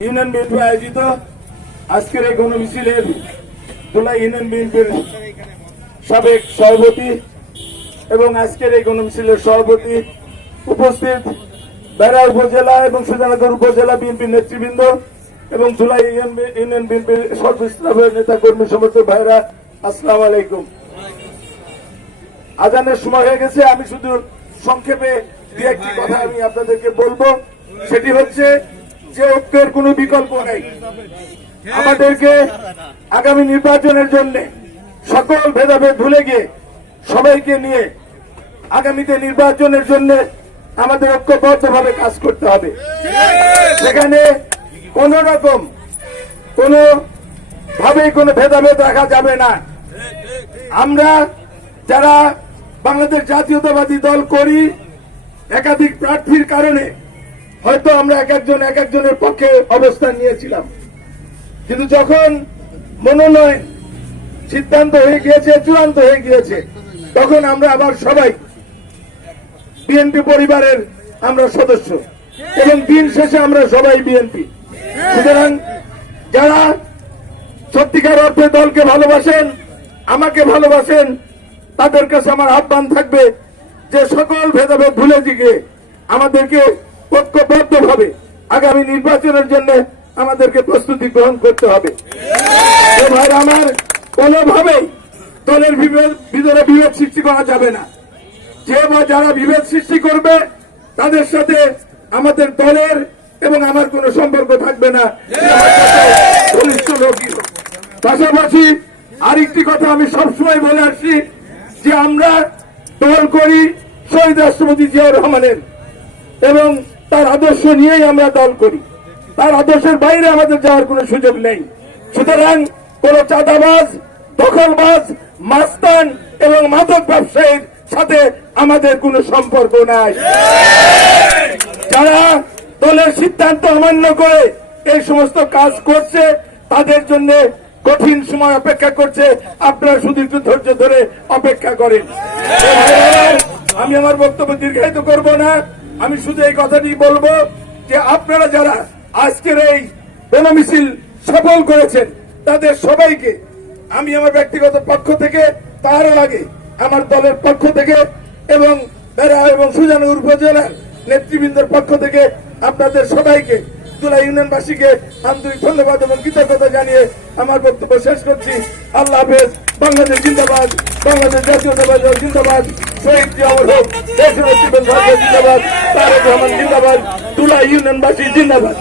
Union BNP আয়োজিত আজকের এই গণমিছিলের ধুলাই ইউনিয়ন বিএনপির সাবেক সভাপতি এবং আজকের এই গণমিছিলের সভাপতি উপস্থিত বেড়া উপজেলা এবং সুজানগর উপজেলা বিএনপির নেতৃবৃন্দ এবং ইউনিয়ন ইউনিয়ন বিএনপির সর্বস্তরের নেতা কর্মী সমর্থক ভাইরা, আসসালাম আলাইকুম। আজানের সময় হয়ে গেছে, আমি শুধু সংক্ষেপে দু একটি কথা আমি আপনাদেরকে বলব। সেটি হচ্ছে যে ঐক্যের কোনো বিকল্প নেই। আমাদেরকে আগামী নির্বাচনের জন্য সকল ভেদাভেদ ভুলে গিয়ে সবাইকে নিয়ে আগামীতে নির্বাচনের জন্য আমাদের ঐক্যবদ্ধভাবে কাজ করতে হবে। সেখানে কোন রকম কোন ভাবে কোনো ভেদাভেদ রাখা যাবে না। আমরা যারা বাংলাদেশ জাতীয়তাবাদী দল করি, একাধিক প্রার্থীর কারণে হয়তো আমরা এক একজন, এক একজনের পক্ষে অবস্থান নিয়েছিলাম। কিন্তু যখন মনোনয়ন সিদ্ধান্ত হয়ে গিয়েছে, চূড়ান্ত হয়ে গিয়েছে, তখন আমরা আবার সবাই বিএনপি পরিবারের আমরা সদস্য। এবং দিন শেষে আমরা সবাই বিএনপি। সুতরাং যারা সত্যিকার অর্থে দলকে ভালোবাসেন, আমাকে ভালোবাসেন, তাদের কাছে আমার আহ্বান থাকবে যে সকল ভেদাভেদ ভুলে দিকে আমাদেরকে ঐক্যবদ্ধ ভাবে আগামী নির্বাচনের জন্য আমাদেরকে প্রস্তুতি গ্রহণ করতে হবে। আমার কোনোভাবেই দলের ভিতরে বিভেদ সৃষ্টি করা যাবে না। যে বা যারা বিভেদ সৃষ্টি করবে, তাদের সাথে আমাদের দলের এবং আমার কোনো সম্পর্ক থাকবে না। পাশাপাশি আরেকটি কথা আমি সবসময় বলে আসছি, যে আমরা দল করি শহীদ রাষ্ট্রপতি জিয়াউর রহমানের। এবং তার আদর্শ নিয়েই আমরা দল করি। তার আদর্শের বাইরে আমাদের যাওয়ার কোনো সুযোগ নেই। সুতরাং কোন চাঁদাবাজ, দখলবাজ, মাস্তান এবং মাদক ব্যবসায়ীর সাথে আমাদের কোনো সম্পর্ক নাই। যারা দলের সিদ্ধান্ত অমান্য করে এই সমস্ত কাজ করছে, তাদের জন্য কঠিন সময় অপেক্ষা করছে। আপনারা শুধু ধৈর্য ধরে অপেক্ষা করেন। আমি আমার বক্তব্য দীর্ঘায়িত করব না। আমি শুধু এই কথাটি বলব যে আপনারা যারা আজকের এই গণমিছিল সফল করেছেন, তাদের সবাইকে আমি আমার ব্যক্তিগত পক্ষ থেকে তারও আগে আমার দলের পক্ষ থেকে এবং বেড়া এবং সুজানগর উপজেলার নেতৃবৃন্দের পক্ষ থেকে আপনাদের সবাইকে তুলা ইউনিয়নবাসীকে আন্তরিক ধন্যবাদ এবং কৃতজ্ঞতা জানিয়ে আমার বক্তব্য শেষ করছি। আল্লাহ হাফেজ। বাংলাদেশ জিন্দাবাদ। বাংলাদেশ জাতীয়তাবাদ জিন্দাবাদ। শহীদ জিয়াউর হোক। দেশের জিন্দাবাদ তারেক রহমান জিন্দাবাদ তুলা ইউনিয়নবাসী জিন্দাবাদ